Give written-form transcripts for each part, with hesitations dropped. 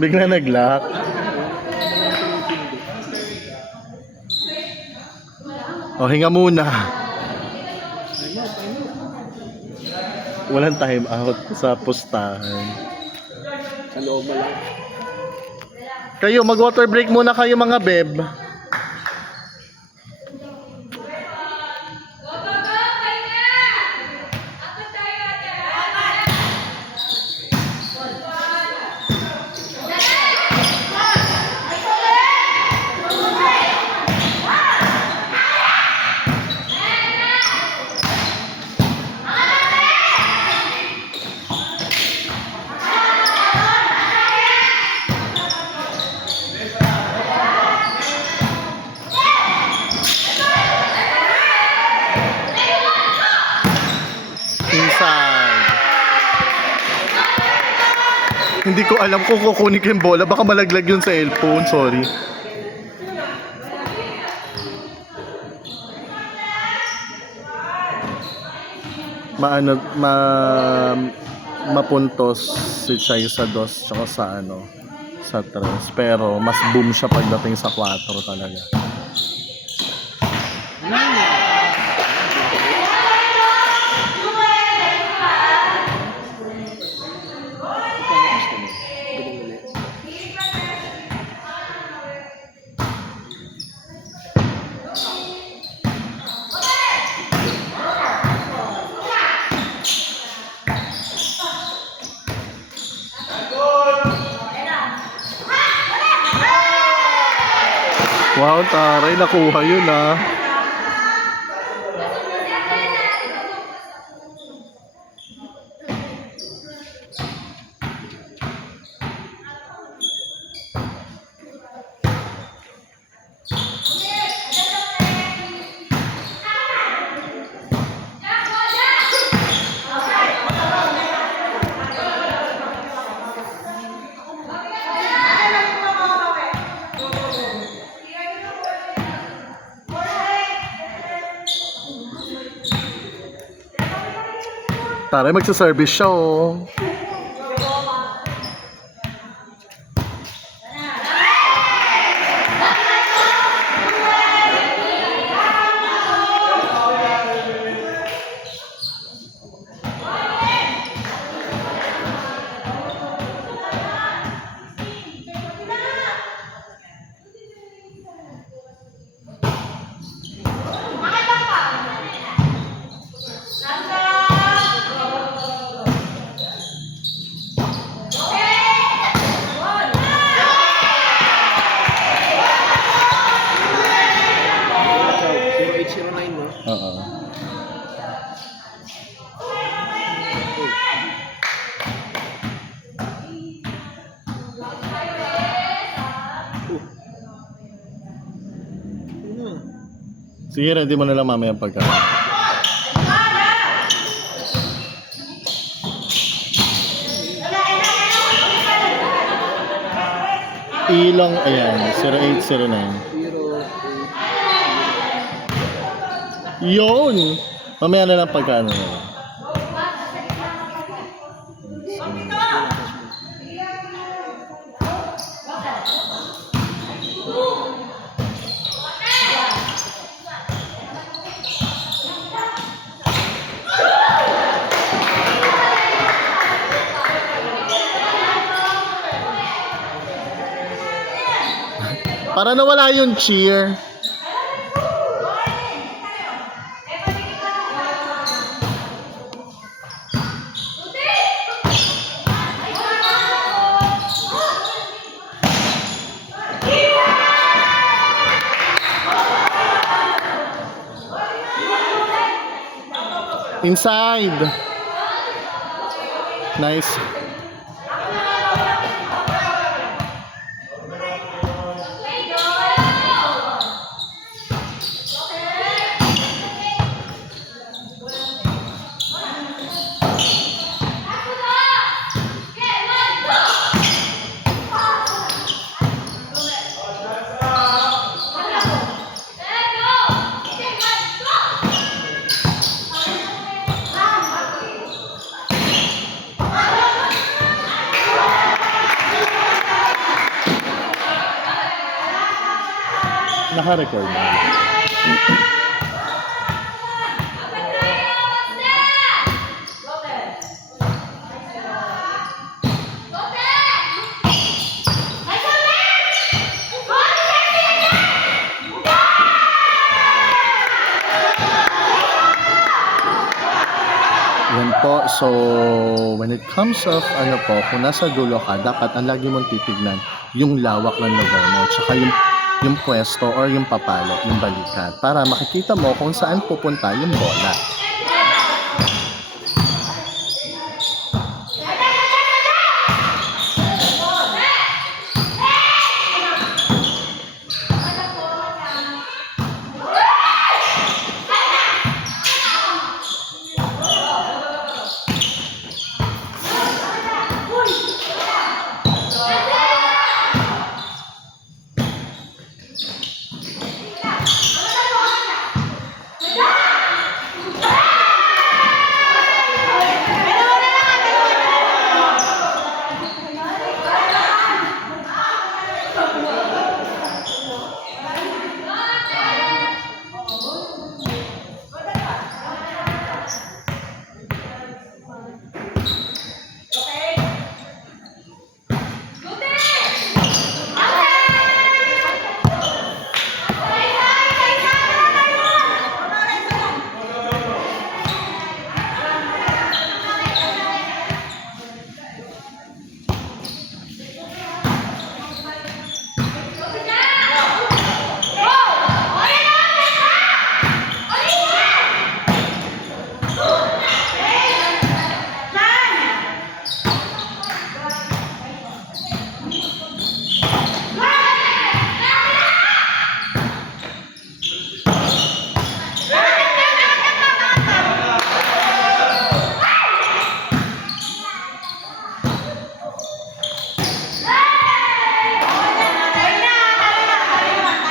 Bigla nag-lock. O, hinga muna. Walang time out sa pustahan. Sa loob mo lang. Kayo, mag-water break muna kayo mga beb. Inside. Hindi ko alam kung kukunin ko yung bola. Baka malaglag yun sa cellphone. Sorry. Mapuntos si Chay sa dos tsaka sa sa tres. Pero mas boom siya pagdating sa 4 talaga. Wow, taray, nakuha yun ah. Taray, magsaservice siya oh. Oo. Sige, ready mo na lang mamaya pagka. Ilang, ayan, 0809. Yun! Mamaya na lang pagka ano. Para nawala yung cheer. Inside. Nice. Naka-record na. Yan po. So, when it comes of kung nasa dulo ka, dapat ang lagi mong titignan yung lawak ng lugar mo, tsaka yung pwesto or yung papalo, yung balikat, para makikita mo kung saan pupunta yung bola.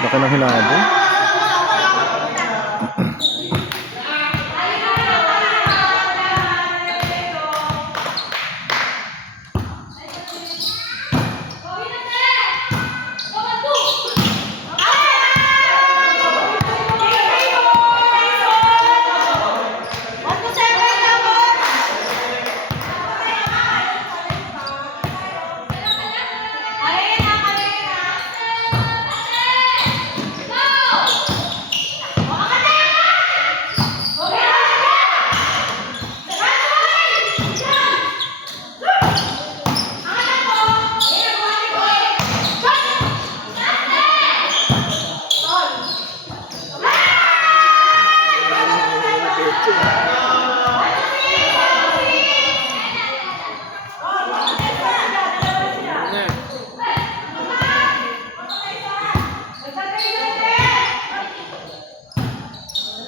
Laki ng hinabol.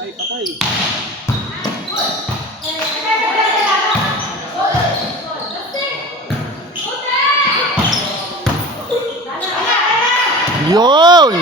Ay, patay. Yun!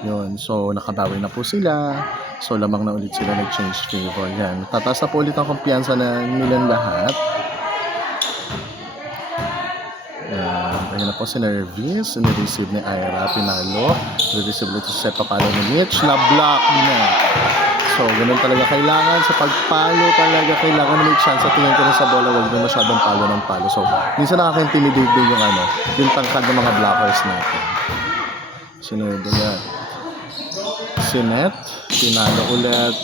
Yun, so nakabawi na po sila. So lamang na ulit sila nag-change favor. Yan, tataas na po ulit ang kumpiyansa na nilang lahat. Tapos sinervice, nireceive ni Ira, pinalo. Nireceive ulit sa papalo ni Mitch, na-block niya. So, ganun talaga kailangan sa pagpalo talaga kailangan may chance at tingin ko rin sa bola wag din masyadong palo ng palo. So, minsan nakaka-intimidate din yung tangkad ng mga blockers natin. Sinunod ulit. Sinet, pinalo ulit.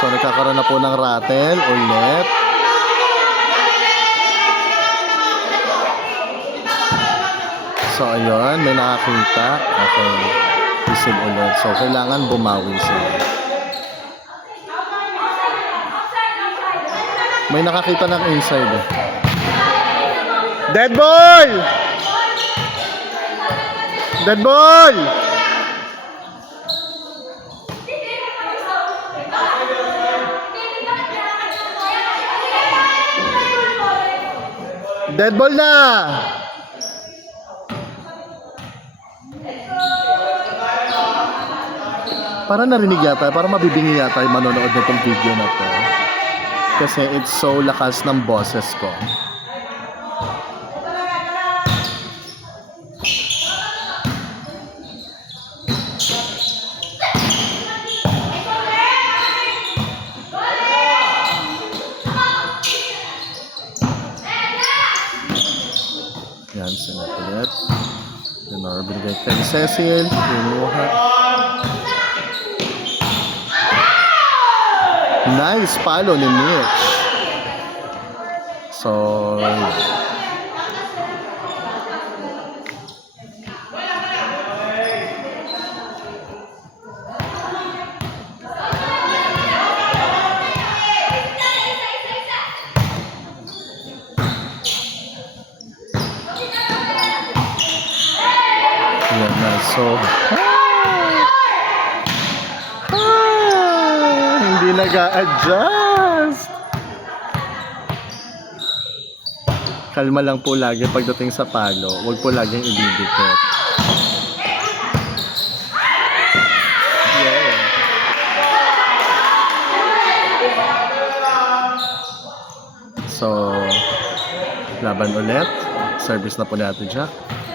So, nagkakaroon na po ng rattle ulit. So, ayun, may nakakita. Okay, receive ulit. So, kailangan bumawi sila. May nakakita ng inside. Dead ball! Dead ball! Dead ball na! Para narinig yata, para mabibingi yata yung manonood nitong video na to. Kasi it's so lakas ng boses ko. Yan, sinat ulit. Pinor, binigay kay Cecil. Kinuha. Nice palo ni Mitch. So, yan na. So, hindi nag-a-adjust. Kalma lang po lagi pagdating sa palo. Huwag po laging ididikit. Yeah. So, laban ulit. Service na po ni Ate Jack.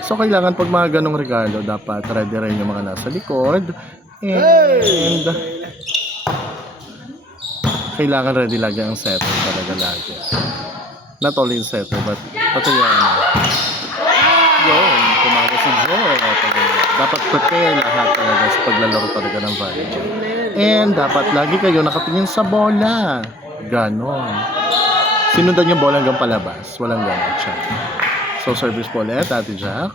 So, kailangan pag mga ganong regalo, dapat ready rin yung mga nasa likod. And kailangan ready lagi ang setter talaga lagi. Not only in setter, but pati yan. Yun, kumaga si Joy. Dapat prepare lahat talaga sa paglalaro talaga ng volleyball. And dapat lagi kayo nakatingin sa bola. Ganon. Sinundan yung bola hanggang palabas. Walang ganon siya. So, service po ulit, Ate Jack.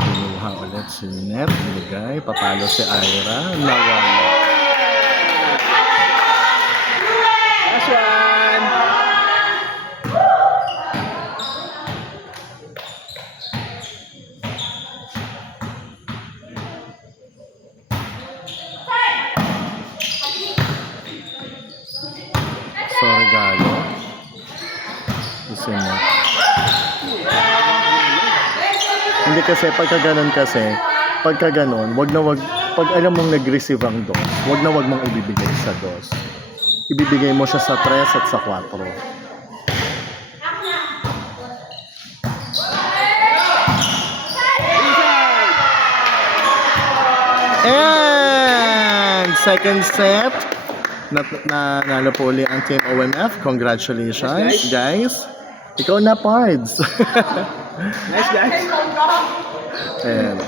Kinuha ulit si Net. Binigay. Papalo si Ira. Nawala. So, regalo. Isa na. Hindi kasi, pagka ganon, pag alam mong nag-receive ang dos, wag mong ibibigay sa dos. Ibibigay mo siya sa 3 at sa 4. And second set. Nanalo po ulit ang Team OMF. Congratulations, guys. Ikaw na, Pards. Nice, guys. And